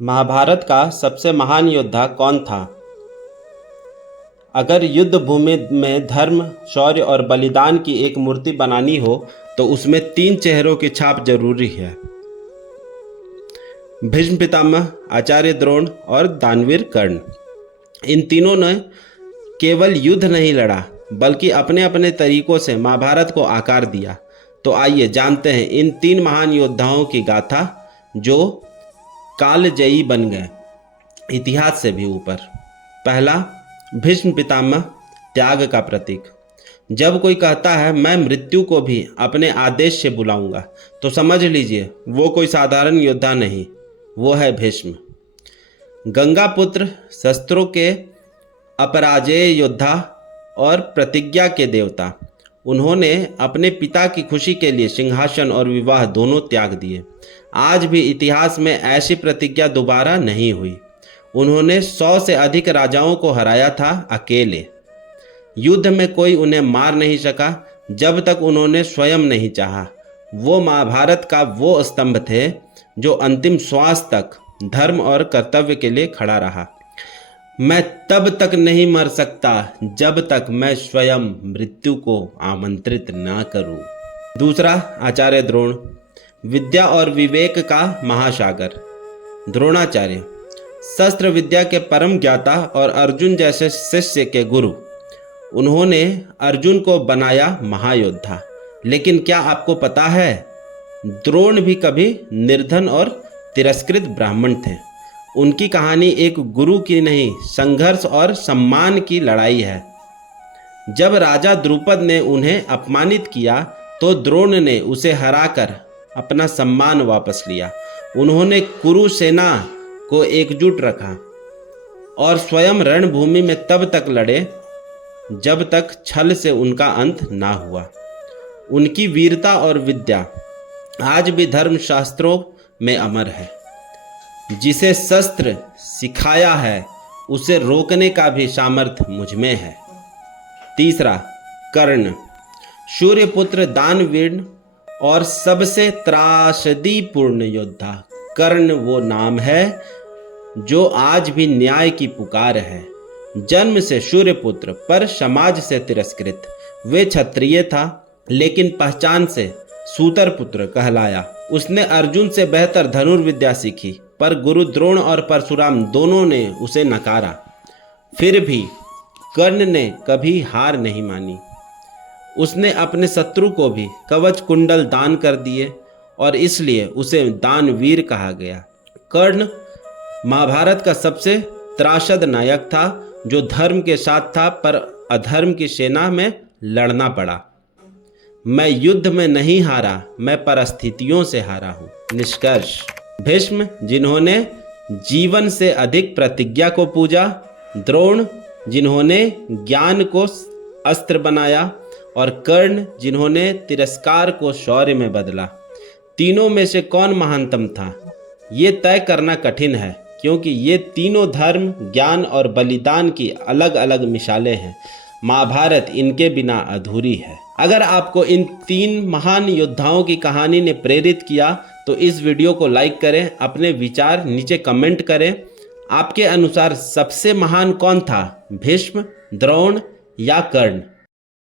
महाभारत का सबसे महान योद्धा कौन था? अगर युद्ध भूमि में धर्म, शौर्य और बलिदान की एक मूर्ति बनानी हो तो उसमें 3 चेहरों की छाप जरूरी है। भीष्म पितामह, आचार्य द्रोण और दानवीर कर्ण। इन तीनों ने केवल युद्ध नहीं लड़ा बल्कि अपने अपने तरीकों से महाभारत को आकार दिया। तो आइए जानते हैं इन 3 महान योद्धाओं की गाथा जो कालजयी बन गए, इतिहास से भी ऊपर। पहला, भीष्म पितामह, त्याग का प्रतीक। जब कोई कहता है मैं मृत्यु को भी अपने आदेश से बुलाऊंगा तो समझ लीजिए वो कोई साधारण योद्धा नहीं, वो है भीष्म। गंगा पुत्र, शस्त्रों के अपराजेय योद्धा और प्रतिज्ञा के देवता। उन्होंने अपने पिता की खुशी के लिए सिंहासन और विवाह दोनों त्याग दिए। आज भी इतिहास में ऐसी प्रतिज्ञा दोबारा नहीं हुई। उन्होंने 100 से अधिक राजाओं को हराया था अकेले। युद्ध में कोई उन्हें मार नहीं सका जब तक उन्होंने स्वयं नहीं चाहा। वो महाभारत का वो स्तंभ थे जो अंतिम श्वास तक धर्म और कर्तव्य के लिए खड़ा रहा। मैं तब तक नहीं मर सकता जब तक मैं स्वयं मृत्यु को आमंत्रित ना करूं। दूसरा, आचार्य द्रोण, विद्या और विवेक का महासागर। द्रोणाचार्य शस्त्र विद्या के परम ज्ञाता और अर्जुन जैसे शिष्य के गुरु। उन्होंने अर्जुन को बनाया महायोद्धा। लेकिन क्या आपको पता है, द्रोण भी कभी निर्धन और तिरस्कृत ब्राह्मण थे। उनकी कहानी एक गुरु की नहीं, संघर्ष और सम्मान की लड़ाई है। जब राजा द्रुपद ने उन्हें अपमानित किया तो द्रोण ने उसे हराकर अपना सम्मान वापस लिया। उन्होंने कुरु सेना को एकजुट रखा और स्वयं रणभूमि में तब तक लड़े जब तक छल से उनका अंत ना हुआ। उनकी वीरता और विद्या आज भी धर्मशास्त्रों में अमर है। जिसे शस्त्र सिखाया है उसे रोकने का भी सामर्थ्य मुझ में है। तीसरा, कर्ण, सूर्यपुत्र, दानवीर और सबसे त्रासदीपूर्ण योद्धा। कर्ण वो नाम है जो आज भी न्याय की पुकार है। जन्म से सूर्यपुत्र पर समाज से तिरस्कृत, वे क्षत्रिय था लेकिन पहचान से सूतरपुत्र कहलाया। उसने अर्जुन से बेहतर धनुर्विद्या सीखी पर गुरु द्रोण और परशुराम दोनों ने उसे नकारा। फिर भी कर्ण ने कभी हार नहीं मानी। उसने अपने शत्रु को भी कवच कुंडल दान कर दिए और इसलिए उसे दानवीर कहा गया। कर्ण महाभारत का सबसे त्रासद नायक था जो धर्म के साथ था पर अधर्म की सेना में लड़ना पड़ा। मैं युद्ध में नहीं हारा, मैं परिस्थितियों से हारा हूँ। निष्कर्ष, भीष्म जिन्होंने जीवन से अधिक प्रतिज्ञा को पूजा, द्रोण जिन्होंने ज्ञान को अस्त्र बनाया और कर्ण जिन्होंने तिरस्कार को शौर्य में बदला। तीनों में से कौन महानतम था ये तय करना कठिन है क्योंकि ये तीनों धर्म, ज्ञान और बलिदान की अलग अलग मिसालें हैं। महाभारत इनके बिना अधूरी है। अगर आपको इन 3 महान योद्धाओं की कहानी ने प्रेरित किया तो इस वीडियो को लाइक करें, अपने विचार नीचे कमेंट करें। आपके अनुसार सबसे महान कौन था, भीष्म, द्रोण या कर्ण?